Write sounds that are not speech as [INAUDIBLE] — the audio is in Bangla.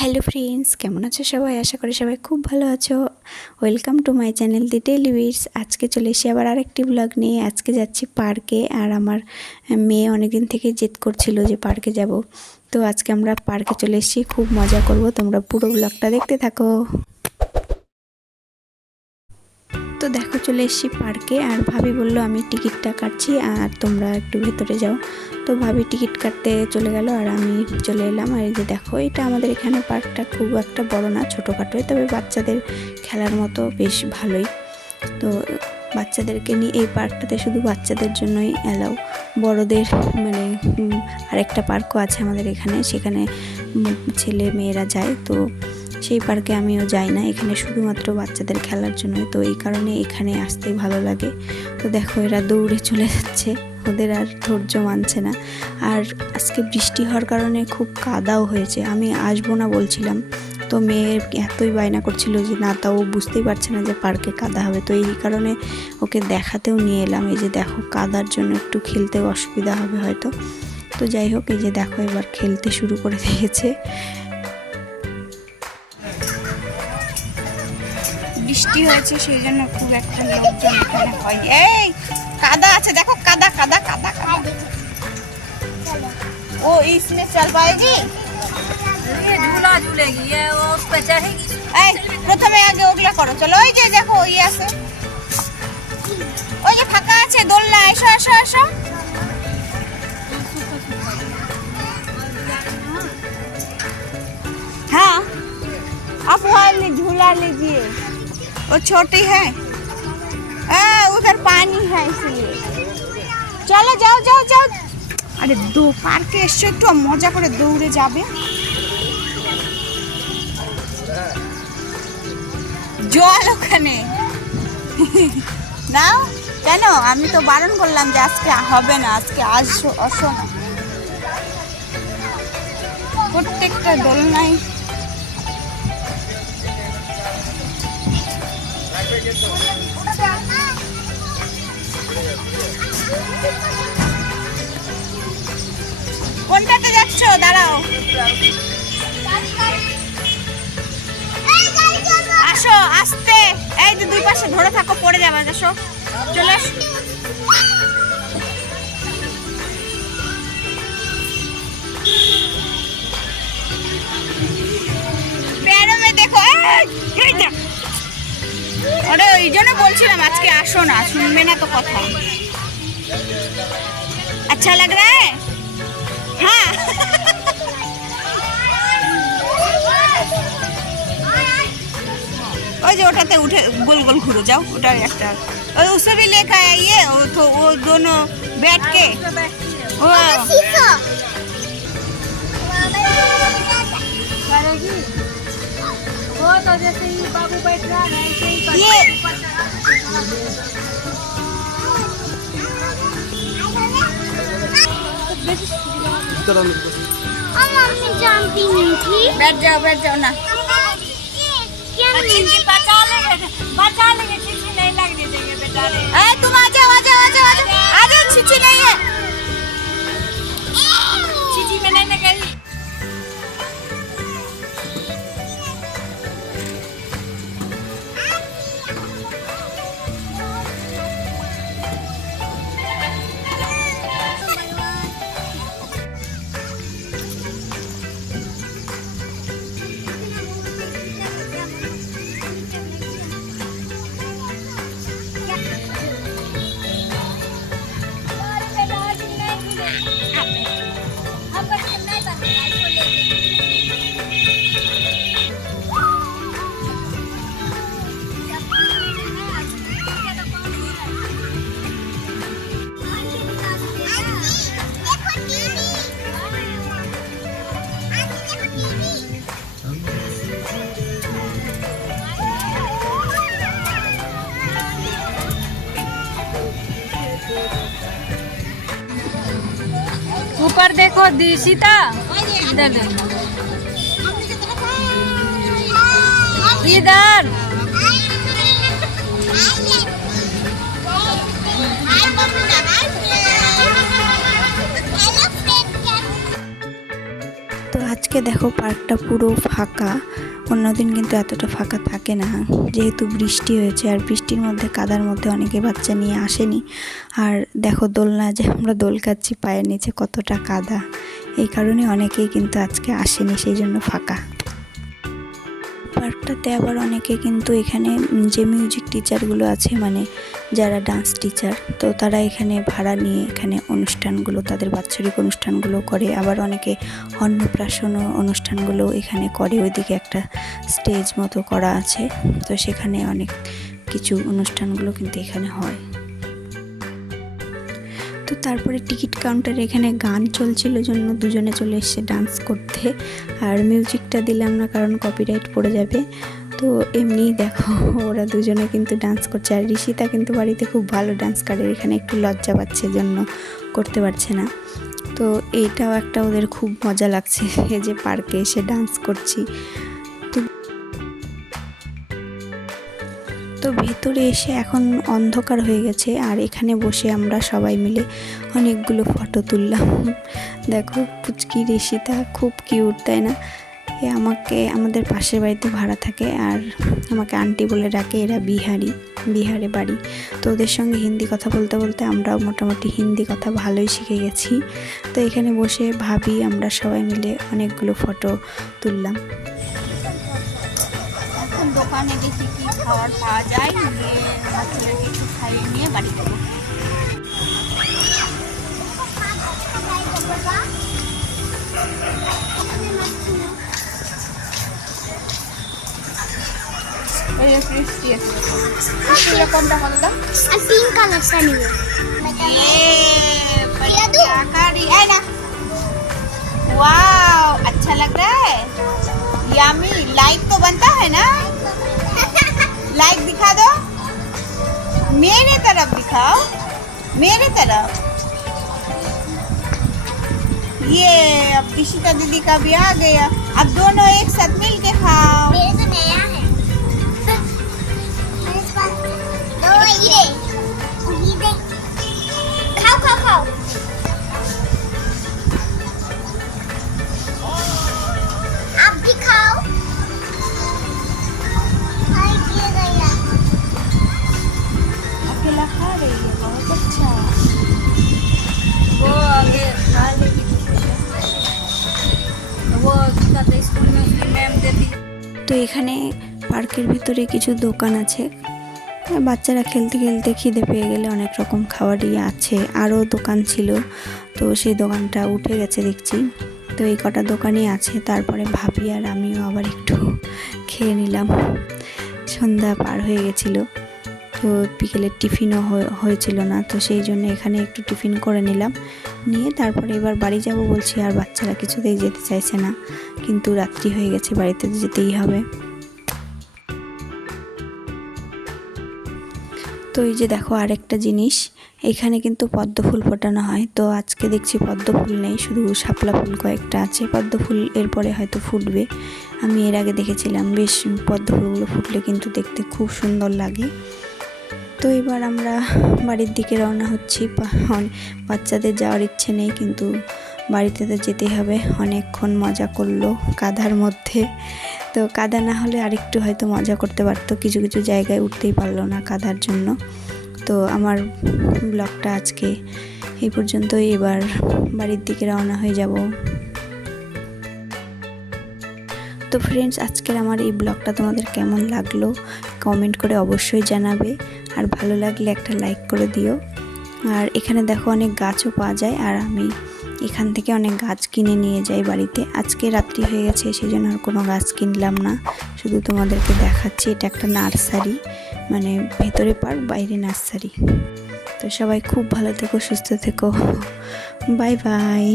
হ্যালো ফ্রেন্ডস, কেমন আছো সবাই? আশা করি সবাই খুব ভালো আছো। Welcome to my channel the daily wits আজকে চলে এসে আবার আরেকটি ব্লগ নিয়ে। আজকে যাচ্ছি পার্কে আর আমার মেয়ে অনেকদিন থেকে জেদ করছিল যে পার্কে যাব। তো আজকে আমরা পার্কে চলে এসেছি, খুব মজা করব। তোমরা পুরো ব্লগটা দেখতে থাকো। তো দেখো চলে এসেছি পার্কে আর ভাবি বলল, আমি টিকিটটা কাটছি আর তোমরা একটু ভেতরে যাও। তো ভাবি টিকিট কাটতে চলে গেল আর আমি চলে এলাম। আর এই যে দেখো, এটা আমাদের এখানে পার্কটা খুব একটা বড় না ছোটোখাটোই তবে বাচ্চাদের খেলার মতো বেশ ভালোই। তো বাচ্চাদেরকে নিয়ে এই পার্কটাতে শুধু বাচ্চাদের জন্যই অ্যালাউ বড়দের মানে আরেকটা পার্কও আছে আমাদের এখানে, সেখানে ছেলে মেয়েরা যায়। তো সেই পার্কে আমিও যাই না। এখানে শুধুমাত্র বাচ্চাদের খেলার জন্য। তো এই কারণে এখানে আসতেই ভালো লাগে। তো দেখো এরা দৌড়ে চলে যাচ্ছে। ওদের আর ধৈর্য মানছে না। আর আজকে বৃষ্টি হওয়ার কারণে খুব কাদাও হয়েছে। আমি আসব না বলছিলাম। তো মেয়ে এতই বায়না করছিল যে, না তাও বুঝতেই পারছে না যে পার্কে কাদা হবে। তো এই কারণে ওকে দেখাতেও নিয়ে এলাম। এই যে দেখো, কাদার জন্য একটু খেলতেও অসুবিধা হবে হয়তো। তো যাই হোক, এই যে দেখো এবার খেলতে শুরু করে দিয়েছে। বৃষ্টি হয়েছে সেই জন্য খুব একটা লোকজন এখানে হয়নি এই কাদা আছে দেখো কাদা কাদা কাদা কাদা ও इसमें चल पाएगी ये झूला झूलेगी ये वो उस पे चढ़ेगी এই প্রথমে আগে ওগুলা করো চলো ওই যে দেখো ওই আছে ওই যে ফাঁকা আছে দোলনা এসো এসো এসো हाँ आप वाली झूला लीजिए वो छोटी है आ, उधर पानी है इसलिए চলো যাও যাও যাও আরে দো পার্কে এসছো একটু মজা করে দৌড়ে যাবে জল ওখানে নাও কেন আমি তো বারণ করলাম যে আজকে হবে না আজকে আসো আসো না প্রত্যেকটা দোলনায় কোনটাতে যাচ্ছ? দাঁড়াও। আসো, আসতে। এই যে দুই পাশে ধরে থাকো, পড়ে যাবে, আসো। চলে আসো। আরে ওই জন্য বলছিলাম আজকে আসো না শুনবে না তো কথা अच्छा लग रहा है हाँ ওই যে ওটাতে উঠে গোল গোল ঘুরে যাও ওটার একটা ওই उसे भी लेकर आइए वो तो वो दोनों बैठ के वो करेगी वो तो जैसे ही बाबू बैठ रहा है ऐसे ही ये और मम्मी जानती नहीं थी। बैठ जाओ बैठ जाओ ना। बचा लेंगे। बचा लेंगे चीची नहीं लगने देंगे बेटा দিশিতা। ইধার তো আজকে দেখো পার্কটা পুরো ফাঁকা। অন্যদিন কিন্তু এতটা ফাঁকা থাকে না। যেহেতু বৃষ্টি হয়েছে আর বৃষ্টির মধ্যে কাদার মধ্যে অনেকে বাচ্চা নিয়ে আসেনি। আর দেখো দোলনা যে আমরা দোল খাচ্ছি, পায়ের নিচে কতটা কাদা। এই কারণে অনেকেই কিন্তু আজকে আসেনি, সেই জন্য ফাঁকা। পার্কটাতে আবার অনেকে কিন্তু এখানে যে মিউজিক টিচারগুলো আছে মানে যারা ডান্স টিচার তো তারা এখানে ভাড়া নিয়ে এখানে অনুষ্ঠানগুলো, তাদের বাৎসরিক অনুষ্ঠানগুলো করে। আবার অনেকে অন্নপ্রাশন অনুষ্ঠানগুলো এখানে করে। ওইদিকে একটা স্টেজ মতো করা আছে। তো সেখানে অনেক কিছু অনুষ্ঠানগুলো কিন্তু এখানে হয়। তো তারপরে টিকিট কাউন্টারে এখানে গান চলছিল জন্য দুজনে চলে এসছে ডান্স করতে। আর মিউজিকটা দিলাম না কারণ কপিরাইট পড়ে যাবে। তো এমনিই দেখো, ওরা দুজনে কিন্তু ডান্স করছে। আর ঋষিতা কিন্তু বাড়িতে খুব ভালো ডান্স করে, এখানে একটু লজ্জা পাচ্ছে জন্য করতে পারছে না। তো এইটাও একটা ওদের খুব মজা লাগছে যে পার্কে এসে ডান্স করছি। তো ভেতরে এসে এখন অন্ধকার হয়ে গেছে আর এখানে বসে আমরা সবাই মিলে অনেকগুলো ফটো তুললাম। দেখো, পুচকি ঋষিতা খুব কিউট তাই না? এ আমাকে, আমাদের পাশের বাড়িতে ভাড়া থাকে আর আমাকে আন্টি বলে ডাকে এরা বিহারি, বিহারে বাড়ি। তো ওদের সঙ্গে হিন্দি কথা বলতে বলতে আমরাও মোটামুটি হিন্দি কথা ভালোই শিখে গেছি। তো এখানে বসে ভাবি আমরা সবাই মিলে অনেকগুলো ফটো তুললাম। এখন দোকানে দেখি কি খাবার পাওয়া যায় নিয়ে বাচ্চাদের কিছু খাইয়ে নিয়ে বাড়ি যাবো এই যে ক্রিস্পি আছে ক্রিস্পিটা কোনটা বলো তো আর পিঙ্ক কালারটা নিয়ে ये बढ़िया करी है ना वाओ अच्छा लग रहा है यामी लाइक तो बनता है ना लाइक दिखा दो। मेरे तरफ़ दिखाओ। मेरे तरफ़। ये अब किशिता दीदी का भी आ गया। अब दोनों एक साथ मिल के खाओ। मेरे तो नया है। [LAUGHS] दो हीरे তো এখানে পার্কের ভিতরে কিছু দোকান আছে। বাচ্চারা খেলতে খেলতে খিদে পেয়ে গেলে অনেক রকম খাবারই আছে। আরও দোকান ছিল, তো সেই দোকানটা উঠে গেছে দেখছি। তো এই কটা দোকানই আছে, তারপরে ভাবি আর আমিও আবার একটু খেয়ে নিলাম। সন্ধ্যা পার হয়ে গেছিল। তো বিকেলের টিফিনও হয়েছিল না, তো সেই জন্য এখানে একটু টিফিন করে নিলাম। নিয়ে তারপরে এবার বাড়ি যাব বলছি, আর বাচ্চারা কিছুতেই যেতে চাইছে না। কিন্তু রাত্রি হয়ে গেছে, বাড়িতে যেতেই হবে। তো এই যে দেখো আরেকটা জিনিস, এখানে কিন্তু পদ্ম ফুল ফোটানো হয়। তো আজকে দেখছি পদ্ম ফুল নেই, শুধু শাপলা ফুল কয়েকটা আছে। পদ্ম ফুল এরপরে হয়তো ফুটবে। আমি এর আগে দেখেছিলাম, বেশ পদ্ম ফুলগুলো ফুটলে কিন্তু দেখতে খুব সুন্দর লাগে। তো এবার আমরা বাড়ির দিকে রওনা হচ্ছি। বাচ্চাদের যাওয়ার ইচ্ছে নেই, কিন্তু বাড়িতে তো যেতেই হবে। অনেকক্ষণ মজা করল কাদার মধ্যে। তো কাদা না হলে আরেকটু হয়তো মজা করতে পারতো। কিছু কিছু জায়গায় উঠতেই পারল না কাদার জন্য। তো আমার ব্লগটা আজকে এই পর্যন্তই। এবার বাড়ির দিকে রওনা হয়ে যাব। তো ফ্রেন্ডস আজকের আমার এই ব্লগটা তোমাদের কেমন লাগল? কমেন্ট করে অবশ্যই জানাবে। আর ভালো লাগলে একটা লাইক করে দিও। আর এখানে দেখো অনেক গাছও পাওয়া যায়, আর আমি এখান থেকে অনেক গাছ কিনে নিয়ে যাই বাড়িতে। আজকে রাত্রি হয়ে গেছে সেই জন্য আর কোনো গাছ কিনলাম না। শুধু তোমাদেরকে দেখাচ্ছি, এটা একটা নার্সারি মানে ভেতরে পার্ক, বাইরে নার্সারি। তো সবাই খুব ভালো থেকো, সুস্থ থেকো। Bye bye.